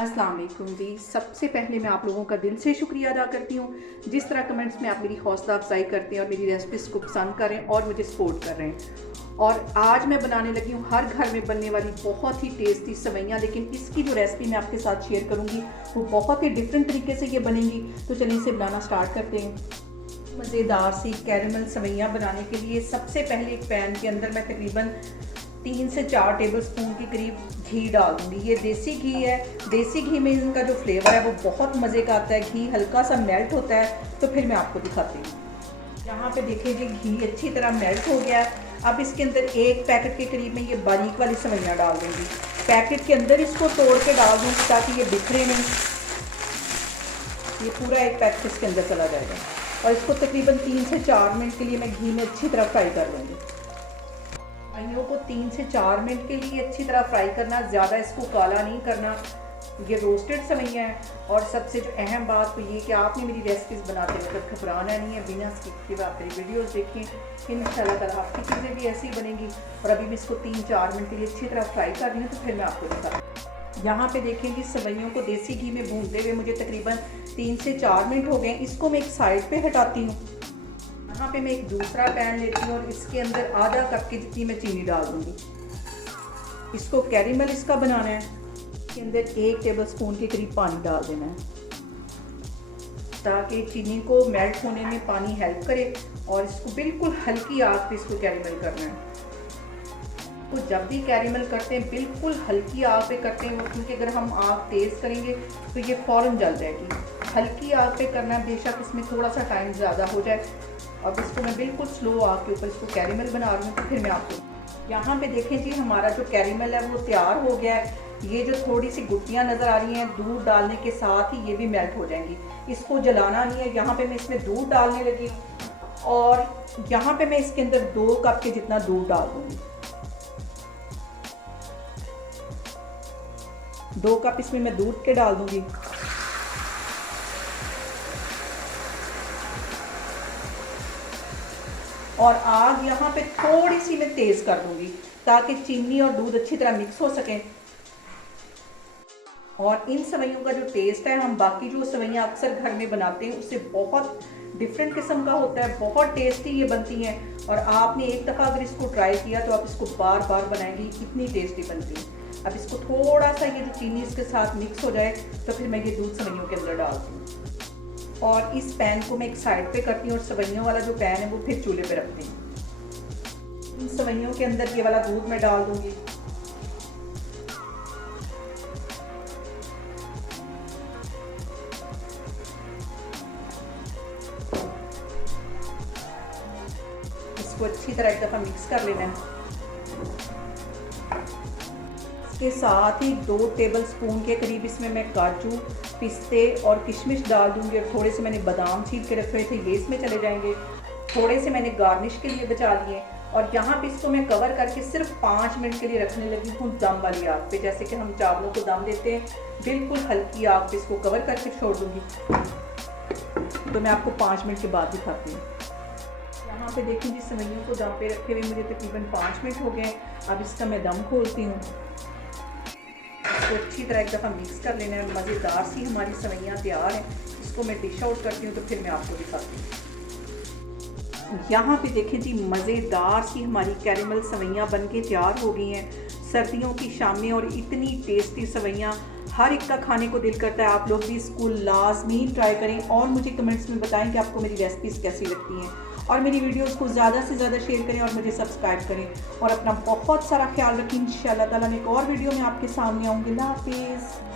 अस्सलाम वालेकुम जी। सबसे पहले मैं आप लोगों का दिल से शुक्रिया अदा करती हूँ जिस तरह कमेंट्स में आप मेरी हौसला अफजाई करते हैं और मेरी रेसिपीज़ को पसंद कर रहे हैं और मुझे सपोर्ट कर रहे हैं। और आज मैं बनाने लगी हूँ हर घर में बनने वाली बहुत ही टेस्टी सेवइयाँ, लेकिन इसकी जो रेसिपी मैं आपके साथ शेयर करूँगी वो बहुत ही डिफरेंट तरीके से ये बनेंगी। तो चलिए इसे बनाना स्टार्ट करते हैं। मज़ेदार सी कैरेमल सेवइयाँ बनाने के लिए सबसे पहले एक पैन के अंदर मैं तकरीबन 3 से 4 टेबल स्पून के करीब घी डाल दूँगी। ये देसी घी है। देसी घी में इनका जो फ्लेवर है वो बहुत मज़े का आता है। घी हल्का सा मेल्ट होता है तो फिर मैं आपको दिखाती हूँ। यहाँ पे देखिए जी, घी अच्छी तरह मेल्ट हो गया है। अब इसके अंदर एक पैकेट के करीब में ये बारीक वाली सेवइयाँ डाल दूँगी। पैकेट के अंदर इसको तोड़ के डाल दूँगी ताकि ये बिखरे नहीं। ये पूरा एक पैकेट इसके अंदर चला जाएगा और इसको तकरीबन 3 से 4 मिनट के लिए मैं घी में अच्छी तरह फ्राई कर लूँगी। सेवइयों को 3 से 4 मिनट के लिए अच्छी तरह फ्राई करना, ज़्यादा इसको काला नहीं करना। ये रोस्टेड सेवइयाँ हैं। और सबसे जो अहम बात तो ये कि आपने मेरी रेसिपीज़ बनाते वक्त घबराना नहीं है, बिना स्किप किए आप मेरी वीडियोस देखें। इंशाल्लाह ताला आपकी चीज़ें भी ऐसी बनेंगी। और अभी मैं इसको 3-4 मिनट के लिए अच्छी तरह फ्राई कर रही हूँ, तो फिर मैं आपको दिखाती हूँ। यहाँ पे देखेंगे सेवइयों को देसी घी में भूनते हुए मुझे तकरीबन 3 से 4 मिनट हो गए। इसको मैं एक साइड पे हटाती हूँ। यहाँ पे मैं एक दूसरा पैन लेती हूँ और इसके अंदर आधा कप की जितनी मैं चीनी डाल दूँगी। इसको कैरेमल इसका बनाना है। इसके अंदर 1 टेबल स्पून के करीब पानी डाल देना है ताकि चीनी को मेल्ट होने में पानी हेल्प करे। और इसको बिल्कुल हल्की आग पे इसको कैरेमल करना है। तो जब भी कैरेमल करते हैं बिल्कुल हल्की आग पे करते हैं, क्योंकि अगर हम आग तेज़ करेंगे तो ये फ़ौरन जल जाएगी। हल्की आग पे करना, बेशक इसमें थोड़ा सा टाइम ज़्यादा हो जाए। अब इसको मैं बिल्कुल स्लो आग के ऊपर इसको कैरेमल बना रही हूँ। तो फिर मैं आपको यहाँ पे देखें जी, हमारा जो कैरेमल है वो तैयार हो गया है। ये जो थोड़ी सी गुट्टियाँ नज़र आ रही हैं, दूध डालने के साथ ही ये भी मेल्ट हो जाएंगी। इसको जलाना नहीं है। यहाँ पे मैं इसमें दूध डालने लगी हूँ और यहाँ पे मैं इसके अंदर 2 कप के जितना दूध डाल दूँगी। 2 कप इसमें मैं दूध के डाल दूँगी। और आग यहाँ पे थोड़ी सी मैं तेज़ कर दूँगी ताकि चीनी और दूध अच्छी तरह मिक्स हो सकें। और इन सेवइयों का जो टेस्ट है, हम बाकी जो सेवइयाँ अक्सर घर में बनाते हैं उससे बहुत डिफरेंट किस्म का होता है। बहुत टेस्टी ये बनती हैं। और आपने एक दफ़ा अगर इसको ट्राई किया तो आप इसको बार बार बनाएंगी, इतनी टेस्टी बनती है। अब इसको थोड़ा सा ये जो चीनी इसके साथ मिक्स हो जाए तो फिर मैं ये दूध सेवइयों के अंदर डालती हूँ। और इस पैन को मैं एक साइड पे करती हूँ और सेवइयों वाला जो पैन है वो फिर चूल्हे पे रखती हूँ। इन सेवइयों के अंदर ये वाला दूध मैं डाल दूँगी। इसको अच्छी तरह एक दफ़ा मिक्स कर लेना है। इसके साथ ही 2 टेबल स्पून के करीब इसमें मैं काजू, पिस्ते और किशमिश डाल दूंगी। और थोड़े से मैंने बादाम छील के रखे हुए थे, ये इसमें चले जाएंगे। थोड़े से मैंने गार्निश के लिए बचा लिए। और यहाँ पे इसको मैं कवर करके सिर्फ 5 मिनट के लिए रखने लगी हूँ दम वाली आग पे, जैसे कि हम चावलों को दम देते हैं। बिल्कुल हल्की आग पे इसको कवर करके छोड़ दूँगी। तो मैं आपको 5 मिनट के बाद दिखाती हूँ। यहाँ पे देखिए जी, सेवइयों को दम पे रखे हुए मुझे तकरीबन 5 मिनट हो गए। अब इसका मैं दम खोलती हूँ। इसको अच्छी तरह एक दफ़ा मिक्स कर लेना है। मज़ेदार सी हमारी सेवइयाँ तैयार हैं। इसको मैं डिश आउट करती हूँ तो फिर मैं आपको दिखाती हूँ। यहाँ पे देखें जी, मज़ेदार सी हमारी कैरेमल सेवइयाँ बनके तैयार हो गई हैं। सर्दियों की शामें और इतनी टेस्टी सेवइयाँ, हर एक का खाने को दिल करता है। आप लोग भी इसको लाजमी ट्राई करें और मुझे कमेंट्स में बताएं कि आपको मेरी रेसिपीज़ कैसी लगती हैं। और मेरी वीडियोस को ज़्यादा से ज़्यादा शेयर करें और मुझे सब्सक्राइब करें। और अपना बहुत सारा ख्याल रखें। इंशाल्लाह ताला मैं एक और वीडियो में आपके सामने आऊँगी। अल्लाह हाफिज़।